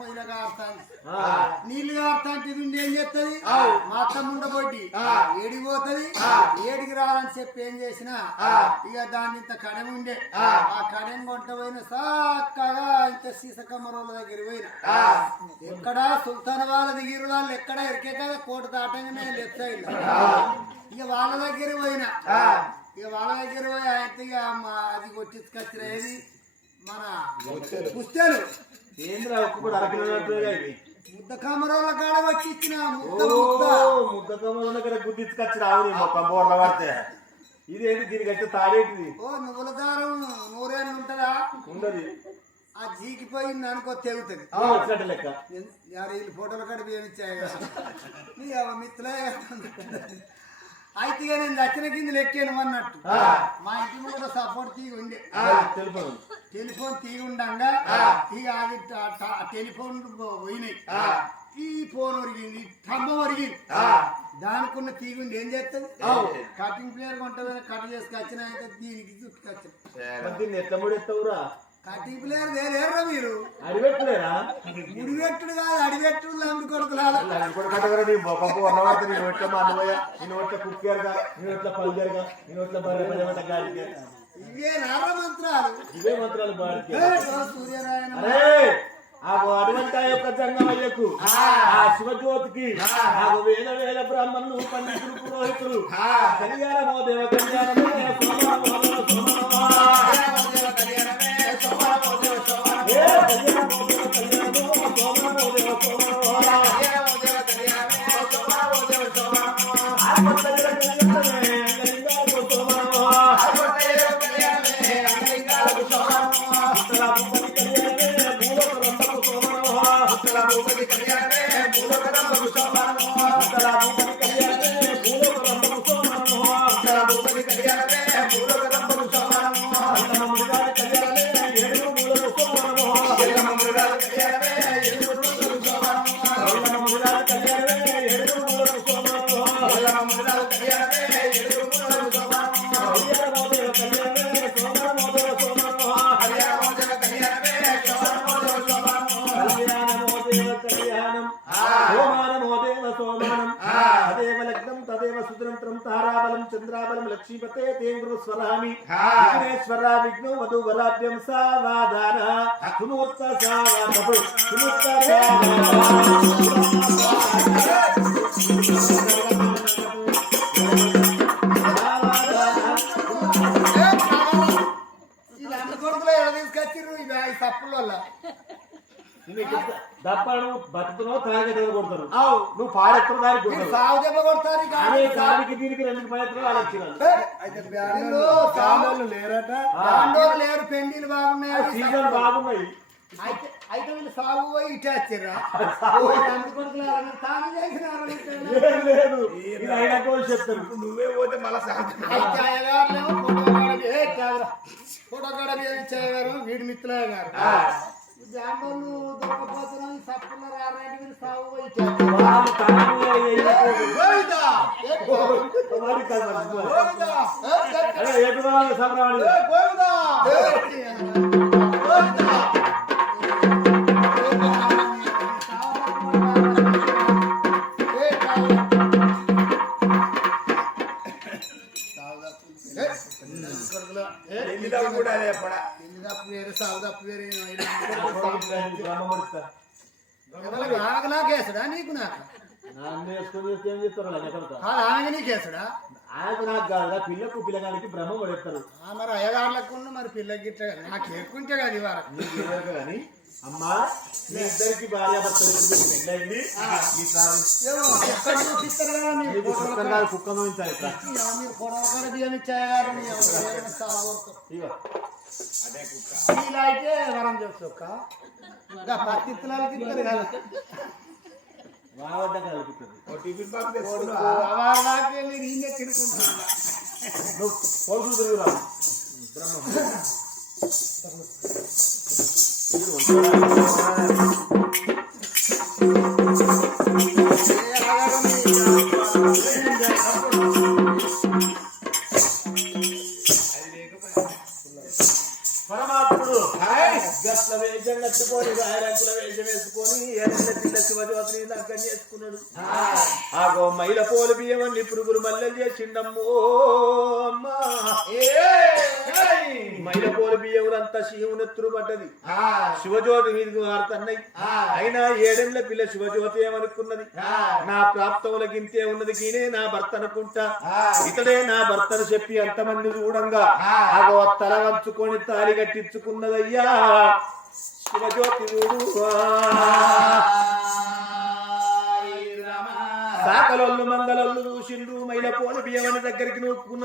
పొయ్యిలో. నీళ్ళు కారుతాంటే ఇది ఉండి ఏం చేస్తుంది మా అత్తమ్మ ఉండబొడ్డి ఏడికి పోతుంది? ఏడికి రాదని చెప్పి ఏం చేసిన ఇక దాన్ని ఇంత కడెం ఉండే. ఆ. కడెం కొంట పోయిన చక్కగా ఇంత సీసకమ్మరోళ్ళ దగ్గర పోయిన. ఎక్కడ సుల్తాన్ వాళ్ళ దగ్గర వాళ్ళు ఎక్కడ ఎరికే కదా కోట దాటంగానే లెఫ్ట్ సైడ్ ఇక వాళ్ళ దగ్గర పోయిన. ఇక వాళ్ళ దగ్గర పోయి అయితే ఇక మా అది కొట్టించుకొచ్చిన ఏది? మన పుస్తలు ఏంద్రా ఇవి ముద్ద కామరోళ్ళ కాడ వచ్చి ఇచ్చిన ముద్ద ముద్ద. ముద్ద రావు మొత్తం బోర్ల పడితే. ఇది ఏంటి దీనికి అయితే తాడేటిది? ఓ నువ్వుల దారం నూరేళ్ళు ఉంటుందా? ఉండదు. ఆ జీకిపోయింది అనుకో తెగుతుంది. ఆ, వచ్చినట్టు లెక్క. యారు వీళ్ళు ఫోటోలు కూడా బియ్యమిచ్చాయి నీ మిత్రులే అయితే నేను దక్షిణ కింద లెక్కాను అన్నట్టు. మా ఇంటి ముందు సపోర్ట్ తీగి ఉండే. తెలుపు టెలిఫోన్ తీగి ఉండంగా ఇక అది టెలిఫోన్ పోయినాయి. ఈ ఫోన్ ఒరిగింది స్తంభం ఒరిగింది. దానికి ఉన్న తీగుండి ఏం చేస్తుంది కటింగ్ ప్లేయర్ కొంటే కట్ చేసుకొచ్చిన దీనికి చుట్టుకొచ్చిన ఎట్లా ముడెత్తావురా? కటింగ్ ప్లేయర్ లేరా మీరు? అడిపెట్టలేరా? ముడివెట్టుడు కాదు అడివెట్టుడు లంబి కొడుకులాగా ఇప్పుడు కట్టగర నీ నేను మా అన్నయ్య నేను కుక్కేరుగా బర్రె పల్లె ఇవే నార మంత్రాలు ఇవే మంత్రాలు సూర్యనారాయణ ఆ అటువంటి యొక్క జంగమయ్యకు ఆ. శివజ్యోతికి ఆ. వేల వేల బ్రాహ్మణులు పండితులు పురోహితులు కళ్యాణమో దేవ కళ్యాణమో Oh, God. లక్ష్మీపతే తేంద్రు స్వరామి విఘ్నేశ్వర విఘ్నో వధు వరాభ్యం సుమూర్త సావాదపు సుమూర్త వీళ్ళు దప్పను బతుకునో తాగేటప్పుడు కొడతారు. నువ్వు పాడెత్తున్న దానికి సాగు దెబ్బ కొడతారు. అదే దానికి దీనికి రెండు ప్రయత్నాలు అలా వచ్చినారు లేరట. లేరు పెండిలు బాగున్నాయి సీజన్ బాగున్నాయి. అయితే అయితే వీళ్ళు సాగు పోయి ఇటే వచ్చిర్రా? ఓ, అన్న కొడుకులు ఎవరైనా తాను చేసినారు లేదు లేదు. ఇది అయినా కూడా చెప్తారు. నువ్వే పోతే మళ్ళా ఫోటో కాడ కాడ వీడి మిత్రులయ్య గారు జాండోళ్ళు దొరకపోతున్నాం సప్పుల రారాటి వీళ్ళు సాగు పోయి తప్పు వేరే సాగు తప్పు వేరే నాకేసుడా నీకు నాకు నీకేసుడా కాదు పిల్లకు పిల్లగానికి బ్రహ్మ పడేస్తారు ఆ మరి అయ్యగారులకు ఉన్న మరి పిల్లకి ఇట్లా నాకు ఎక్కుంటే కదా ఇవాళ కానీ అమ్మా మీ ఇద్దరికి భార్య భర్తలు పెళ్ళైంది ఈ సారి ఏమో ఎక్కడ చూపిస్తారు కదా మీరు? నీకు కుక్క కాదు కుక్క నోయించాలి ఇచ్చేయారు ఇగో. ఇలా అయితే వరం తినుకుంటున్నారు నువ్వు పోల్సులు తిరుగురా. బ్రహ్మ. you was గట్ల వేషం కట్టుకొని రాయరంకుల వేషం వేసుకొని ఎర్ర పిల్ల శివజ్యోతిని లగ్గం చేసుకున్నాడు. ఆగో మైల పోలు బియ్యం పురుగురు పురుగులు మల్లెలు చేసిండమ్మో అమ్మా. మైల పోలు బియ్యములంతా శివునెత్తురు పడ్డది. శివజ్యోతి మీదకి వాడుతున్నాయి అయినా ఏడెండ్ల పిల్ల శివజ్యోతి ఏమనుకున్నది? నా ప్రాప్తముల గింతే ఉన్నది గీనే నా భర్త అనుకుంటా. ఇతడే నా భర్తను చెప్పి ఎంతమంది చూడంగా. ఆగో తల వంచుకొని తాలి కట్టించుకున్నదయ్యా. శివజ్యోతి చూడు సాకలొల్లు మంగళొల్లు చూసిండ్రు మైల పోలు బియ్యమని దగ్గరికి నూపుకున్న